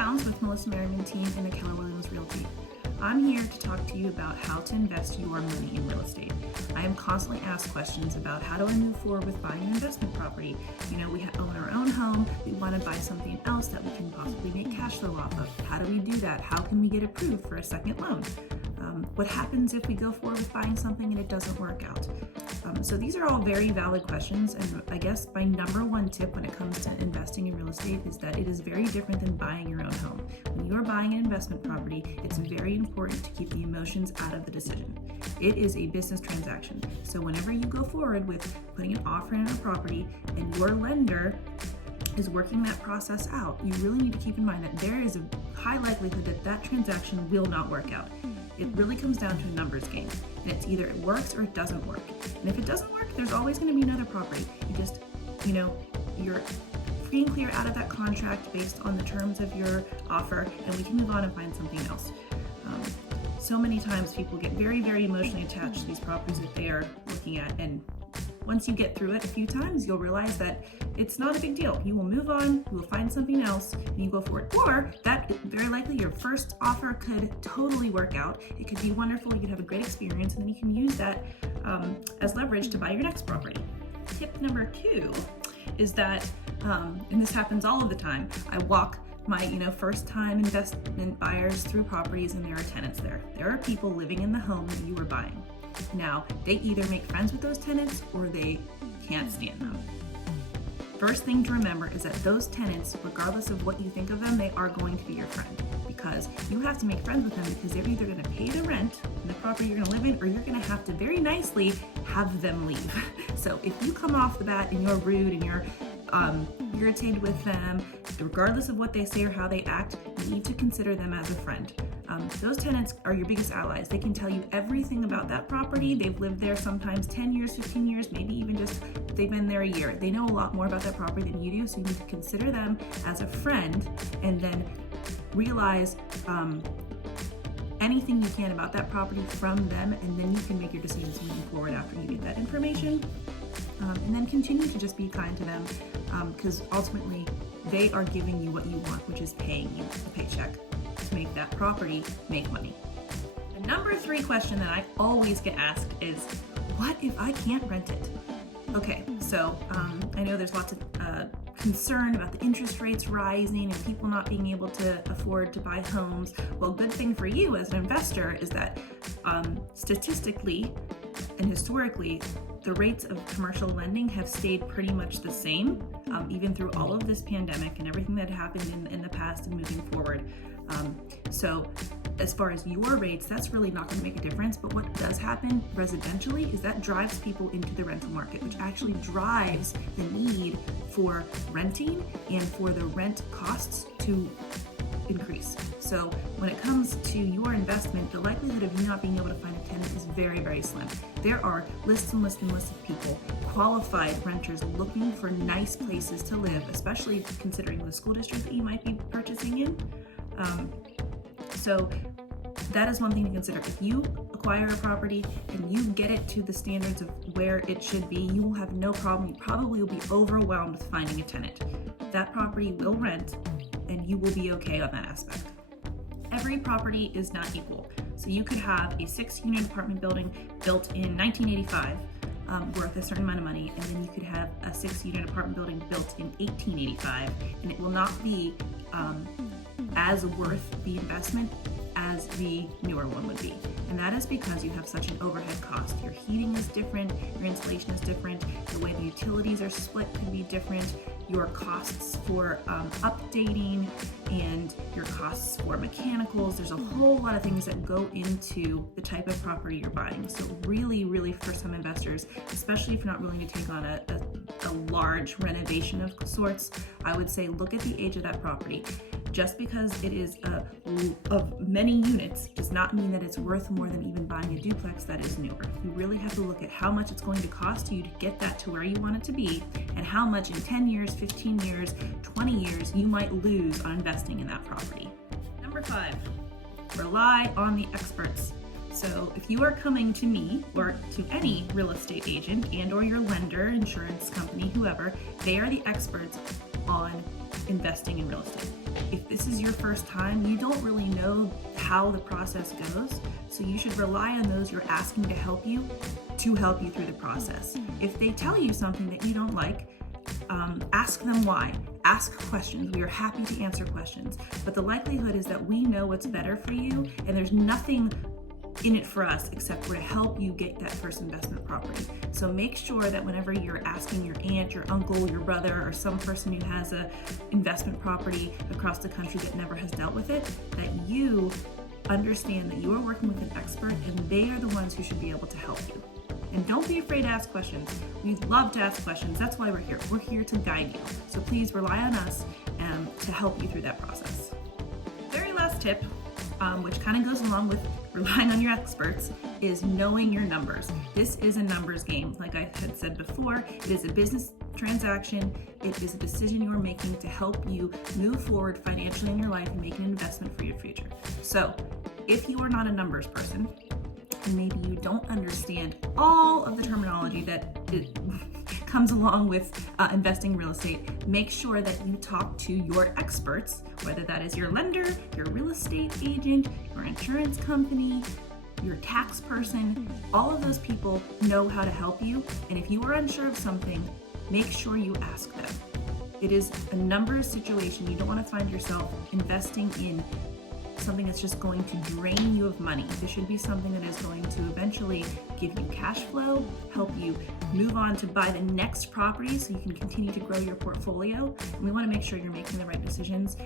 Downs with Melissa Merriman team and the Keller Williams Realty. I'm here to talk to you about how to invest your money in real estate. I am constantly asked questions about how do I move forward with buying an investment property. You know, we own our own home, we want to buy something else that we can possibly make cash flow off of. How do we do that? How can we get approved for a second loan? What happens if we go forward with buying something and it doesn't work out? So these are all very valid questions, and I guess my number one tip when it comes to investing in real estate is that it is very different than buying your own home. When you are buying an investment property, it's very important to keep the emotions out of the decision. It is a business transaction. So whenever you go forward with putting an offer in a property and your lender is working that process out, you really need to keep in mind that there is a high likelihood that that transaction will not work out. It really comes down to a numbers game, and it's either it works or it doesn't work. And if it doesn't work, there's always going to be another property. You're free and clear out of that contract based on the terms of your offer, and we can move on and find something else. So many times people get very, very emotionally attached to these properties that they are looking at, and once you get through it a few times, you'll realize that it's not a big deal. You will move on, you will find something else, and you go for it. Or that very likely your first offer could totally work out. It could be wonderful, you could have a great experience, and then you can use that as leverage to buy your next property. Tip number 2 is that, and this happens all of the time, I walk my first time investment buyers through properties and there are tenants there. There are people living in the home that you are buying. Now, they either make friends with those tenants or they can't stand them. First thing to remember is that those tenants, regardless of what you think of them, they are going to be your friend, because you have to make friends with them, because they're either going to pay the rent in the property you're going to live in, or you're going to have to very nicely have them leave. So if you come off the bat and you're rude and you're irritated with them, regardless of what they say or how they act, you need to consider them as a friend. Those tenants are your biggest allies. They can tell you everything about that property. They've lived there sometimes 10 years, 15 years, maybe even just they've been there a year. They know a lot more about that property than you do, so you need to consider them as a friend and then realize anything you can about that property from them, and then you can make your decisions moving forward after you get that information. And then continue to just be kind to them, because ultimately they are giving you what you want, which is paying you a paycheck to make that property make money. The number 3 question that I always get asked is, what if I can't rent it? Okay, so I know there's lots of concern about the interest rates rising and people not being able to afford to buy homes. Well, good thing for you as an investor is that statistically and historically, the rates of commercial lending have stayed pretty much the same, even through all of this pandemic and everything that happened in the past and moving forward. So as far as your rates, that's really not going to make a difference. But what does happen residentially is that drives people into the rental market, which actually drives the need for renting and for the rent costs to increase. So when it comes to your investment, the likelihood of you not being able to find a tenant is very, very slim. There are lists and lists and lists of people, qualified renters looking for nice places to live, especially considering the school district that you might be purchasing in. So that is one thing to consider. If you acquire a property and you get it to the standards of where it should be, you will have no problem. You probably will be overwhelmed with finding a tenant. That property will rent, and you will be okay on that aspect. Every property is not equal. So you could have a 6-unit apartment building built in 1985 worth a certain amount of money, and then you could have a 6-unit apartment building built in 1885, and it will not be as worth the investment as the newer one would be. And that is because you have such an overhead cost. Your heating is different, your insulation is different, the way the utilities are split could be different, your costs for updating and your costs for mechanicals. There's a whole lot of things that go into the type of property you're buying. So really, really for some investors, especially if you're not willing to take on a large renovation of sorts, I would say look at the age of that property. Just because it is of many units does not mean that it's worth more than even buying a duplex that is newer. You really have to look at how much it's going to cost you to get that to where you want it to be, and how much in 10 years, 15 years, 20 years you might lose on investing in that property. Number 5, rely on the experts. So if you are coming to me or to any real estate agent and or your lender, insurance company, whoever, they are the experts on investing in real estate. If this is your first time, you don't really know how the process goes, so you should rely on those you're asking to help you through the process. If they tell you something that you don't like, ask them why. Ask questions. We are happy to answer questions, but the likelihood is that we know what's better for you, and there's nothing in it for us except for to help you get that first investment property. So make sure that whenever you're asking your aunt, your uncle, your brother, or some person who has a investment property across the country that never has dealt with it, that you understand that you are working with an expert and they are the ones who should be able to help you. And don't be afraid to ask questions. We love to ask questions. That's why we're here. We're here to guide you. So please rely on us to help you through that process. Very last tip, which kind of goes along with relying on your experts, is knowing your numbers. This is a numbers game. Like I had said before, it is a business transaction. It is a decision you are making to help you move forward financially in your life and make an investment for your future. So if you are not a numbers person, and maybe you don't understand all of the terminology that comes along with investing in real estate, make sure that you talk to your experts, whether that is your lender, your real estate agent, your insurance company, your tax person. All of those people know how to help you, and if you are unsure of something, make sure you ask them. It is a numbers situation. You don't want to find yourself investing in something that's just going to drain you of money. This should be something that is going to eventually give you cash flow, help you move on to buy the next property so you can continue to grow your portfolio. And we want to make sure you're making the right decisions.